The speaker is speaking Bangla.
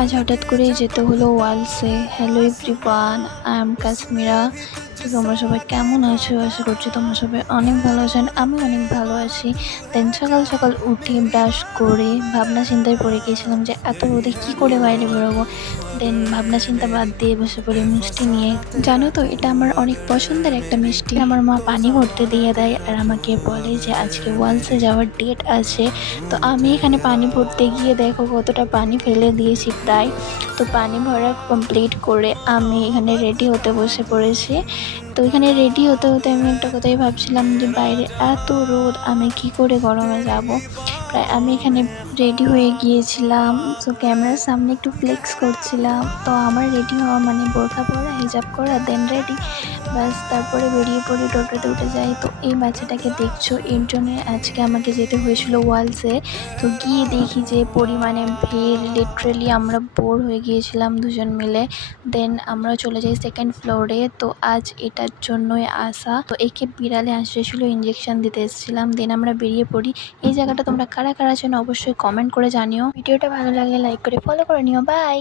আজ হঠাৎ করেই যেতে হলো ওয়ালসে। Hello everyone, I am Kashmira. তো তোমরা সবাই কেমন আছো? আশা করছি তোমরা সবাই অনেক ভালো আছেন, আমি অনেক ভালো আছি। দেন সকাল সকাল উঠে ব্রাশ করে ভাবনা চিন্তায় পড়ে গিয়েছিলাম যে এত রোদে কী করে বাইরে বেরোবো। দেন ভাবনা চিন্তা বাদ দিয়ে বসে পড়ি মিষ্টি নিয়ে। জানো তো, এটা আমার অনেক পছন্দের একটা মিষ্টি। আমার মা পানি ভরতে দিয়ে দেয় আর আমাকে বলে যে আজকে ওয়ালসে যাওয়ার ডেট আছে। তো আমি এখানে পানি ভরতে গিয়ে দেখো কতটা পানি ফেলে দিয়েছি প্রায়। তো পানি ভরা কমপ্লিট করে আমি এখানে রেডি হতে বসে পড়েছি। তো এখানে রেডি হতে হতে আমি একটা কথাই ভাবছিলাম যে বাইরে এত রোদ, আমি কি করে গরমে যাব। প্রায় আমি এখানে রেডি হয়ে গিয়েছিলাম, তো ক্যামেরার সামনে একটু ফ্লেক্স করছিলাম। তো আমার রেডি হওয়া মানে বোরখা পরা, হিজাব করা, দেন রেডি, ব্যাস তারপরে বেরিয়ে পড়ি, টোটোতে উঠে যাই। তো এই বাচ্চাটাকে দেখছো, এর জন্যে আজকে আমাকে যেতে হয়েছিল ওয়ালসে। তো গিয়ে দেখি যে পরিমাণে ভিড়, লিটারেলি আমরা বোর হয়ে গিয়েছিলাম দুজন মিলে। দেন আমরা চলে যাই সেকেন্ড ফ্লোরে। তো আজ এটার জন্যই আসা। তো একে বিড়ালে আসছিল, ইঞ্জেকশন দিতে এসেছিলাম। দেন আমরা বেরিয়ে পড়ি। এই জায়গাটা তোমরা কারা কারা চেনো অবশ্যই কমেন্ট করে জানিও। ভিডিওটা ভালো লাগলে লাইক করে ফলো করে নিও। বাই।